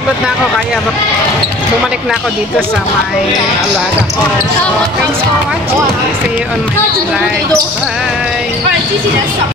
Napagod na ako kaya bumalik na ako dito sa may alaga ko. So, thanks for watching. See you on my next live. Bye!